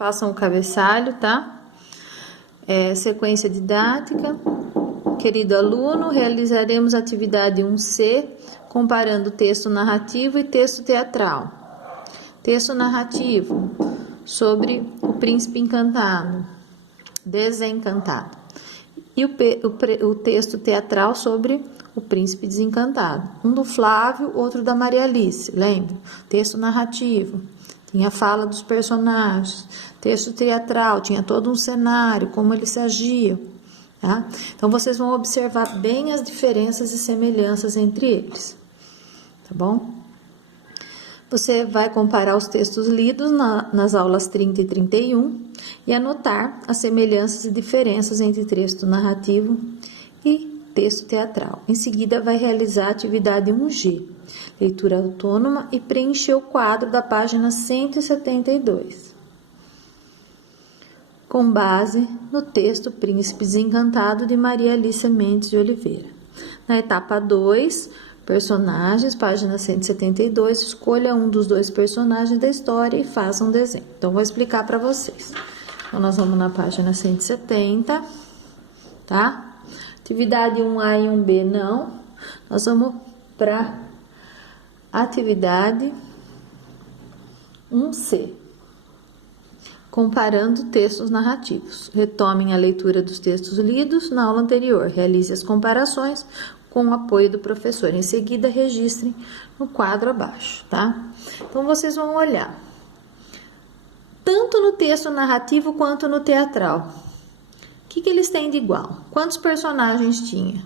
Façam o cabeçalho, tá? Sequência didática. Querido aluno, realizaremos a atividade 1C, comparando texto narrativo e texto teatral. Texto narrativo sobre o príncipe encantado, desencantado. E o texto teatral sobre o príncipe desencantado. Um do Flávio, outro da Maria Alice, lembra? Texto narrativo, tinha a fala dos personagens. Texto teatral, tinha todo um cenário, como eles se agiam. Tá? Então, vocês vão observar bem as diferenças e semelhanças entre eles. Tá bom? Você vai comparar os textos lidos nas aulas 30 e 31 e anotar as semelhanças e diferenças entre texto narrativo e texto teatral. Em seguida, vai realizar a atividade 1G, leitura autônoma, e preencher o quadro da página 172. Com base no texto Príncipe Desencantado, de Maria Alice Mendes de Oliveira. Na etapa 2, personagens, página 172, escolha um dos dois personagens da história e faça um desenho. Então, vou explicar para vocês. Então, nós vamos na página 170, tá? Atividade 1A e 1B não. Nós vamos para atividade 1C. Comparando textos narrativos. Retomem a leitura dos textos lidos na aula anterior. Realize as comparações com o apoio do professor. Em seguida, registrem no quadro abaixo, tá? Então, vocês vão olhar tanto no texto narrativo quanto no teatral. O que eles têm de igual? Quantos personagens tinha?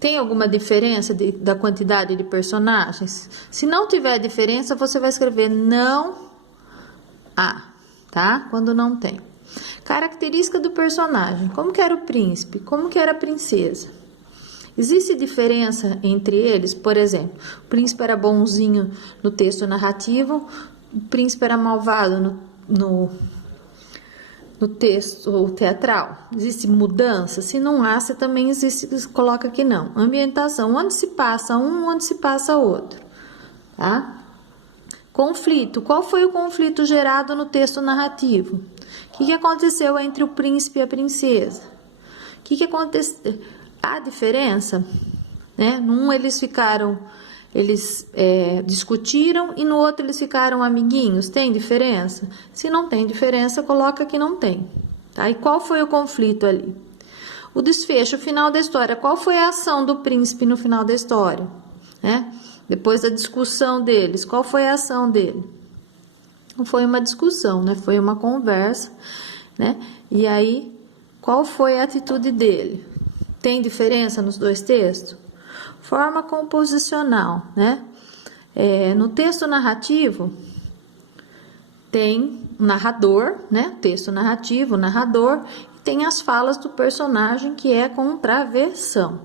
Tem alguma diferença da quantidade de personagens? Se não tiver diferença, você vai escrever não há, tá? Quando não tem. Característica do personagem. Como que era o príncipe? Como que era a princesa? Existe diferença entre eles? Por exemplo, o príncipe era bonzinho no texto narrativo, o príncipe era malvado no texto teatral. Existe mudança? Se não há, se também existe, coloca que não. Ambientação, onde se passa um, onde se passa outro, tá? Conflito, qual foi o conflito gerado no texto narrativo? O que aconteceu entre o príncipe e a princesa? O que aconteceu? Há diferença? Né? Num eles discutiram e no outro eles ficaram amiguinhos. Tem diferença? Se não tem diferença, coloca que não tem. Tá? E qual foi o conflito ali? O desfecho, o final da história. Qual foi a ação do príncipe no final da história? Né? Depois da discussão deles, qual foi a ação dele? Não foi uma discussão, né? Foi uma conversa, né? E aí, qual foi a atitude dele? Tem diferença nos dois textos? Forma composicional, né? No texto narrativo, tem o narrador, né? Texto narrativo, o narrador, e tem as falas do personagem, que é contraversão.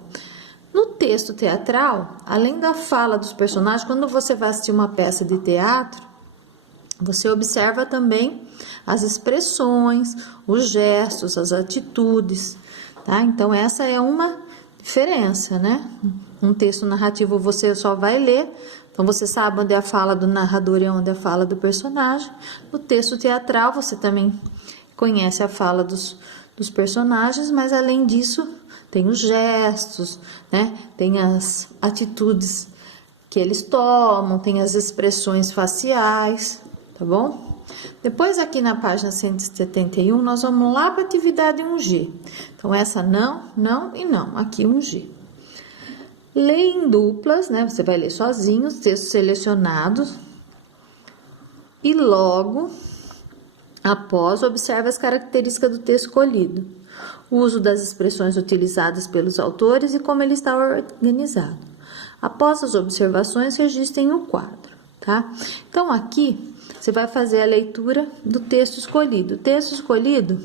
No texto teatral, além da fala dos personagens, quando você vai assistir uma peça de teatro, você observa também as expressões, os gestos, as atitudes, tá? Então, essa é uma diferença, né? Um texto narrativo você só vai ler, então você sabe onde é a fala do narrador e onde é a fala do personagem. No texto teatral, você também conhece a fala dos personagens, mas além disso, tem os gestos, né? Tem as atitudes que eles tomam, tem as expressões faciais, tá bom? Depois, aqui na página 171, nós vamos lá para a atividade 1G. Então, essa não, não e não. Aqui 1G. Leia em duplas, né? Você vai ler sozinho os textos selecionados e logo após observe as características do texto escolhido, o uso das expressões utilizadas pelos autores e como ele está organizado. Após as observações, registrem o quadro, tá? Então, aqui você vai fazer a leitura do texto escolhido. O texto escolhido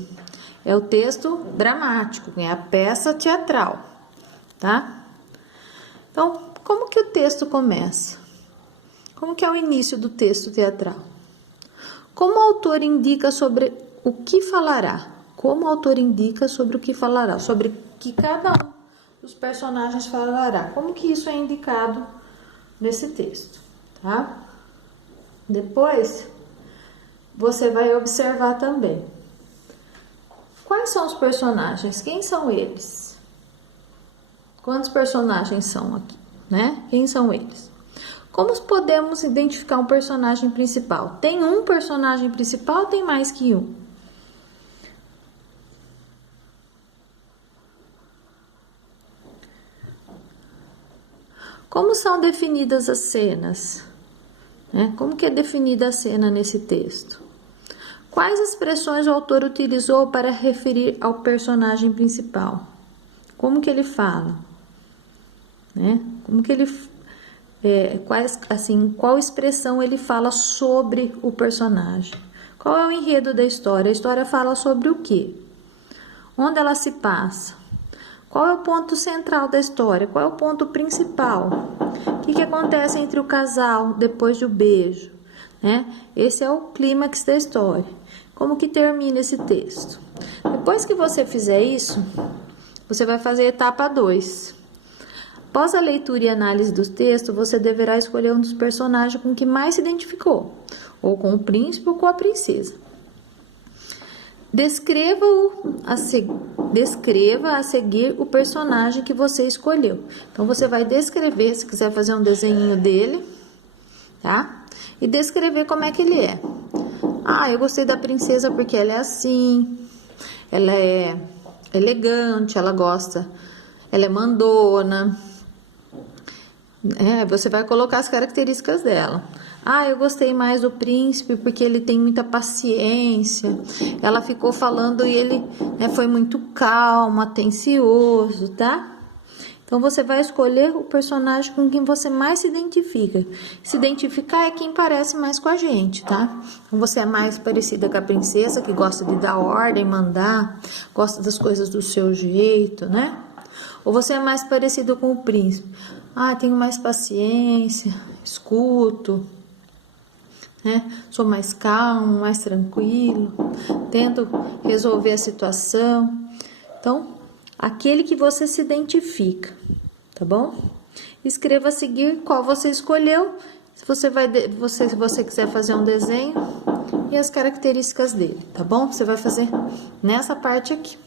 é o texto dramático, é a peça teatral, tá? Então, como que o texto começa? Como que é o início do texto teatral? Como o autor indica sobre o que falará? Como o autor indica sobre o que falará? Sobre o que cada um dos personagens falará? Como que isso é indicado nesse texto, tá? Depois, você vai observar também. Quais são os personagens? Quem são eles? Quantos personagens são aqui, né? Quem são eles? Como podemos identificar um personagem principal? Tem um personagem principal ou tem mais que um? Como são definidas as cenas? Como que é definida a cena nesse texto? Quais expressões o autor utilizou para referir ao personagem principal? Como que ele fala? Como que ele, qual expressão ele fala sobre o personagem? Qual é o enredo da história? A história fala sobre o quê? Onde ela se passa? Qual é o ponto central da história? Qual é o ponto principal? O que acontece entre o casal depois do beijo? Esse é o clímax da história. Como que termina esse texto? Depois que você fizer isso, você vai fazer a etapa 2. Após a leitura e análise do texto, você deverá escolher um dos personagens com que mais se identificou, ou com o príncipe ou com a princesa. Descreva a seguir o personagem que você escolheu. Então, você vai descrever, se quiser fazer um desenho dele, tá? E descrever como é que ele é. Ah, eu gostei da princesa porque ela é assim, ela é elegante, ela é mandona. Você vai colocar as características dela. Ah, eu gostei mais do príncipe porque ele tem muita paciência. Ela ficou falando e ele foi muito calmo, atencioso, tá? Então, você vai escolher o personagem com quem você mais se identifica. Se identificar é quem parece mais com a gente, tá? Então, você é mais parecida com a princesa, que gosta de dar ordem, mandar, gosta das coisas do seu jeito, né? Ou você é mais parecido com o príncipe. Ah, tenho mais paciência, escuto, sou mais calmo, mais tranquilo, tento resolver a situação. Então, aquele que você se identifica, tá bom? Escreva a seguir qual você escolheu, se você quiser fazer um desenho e as características dele, tá bom? Você vai fazer nessa parte aqui.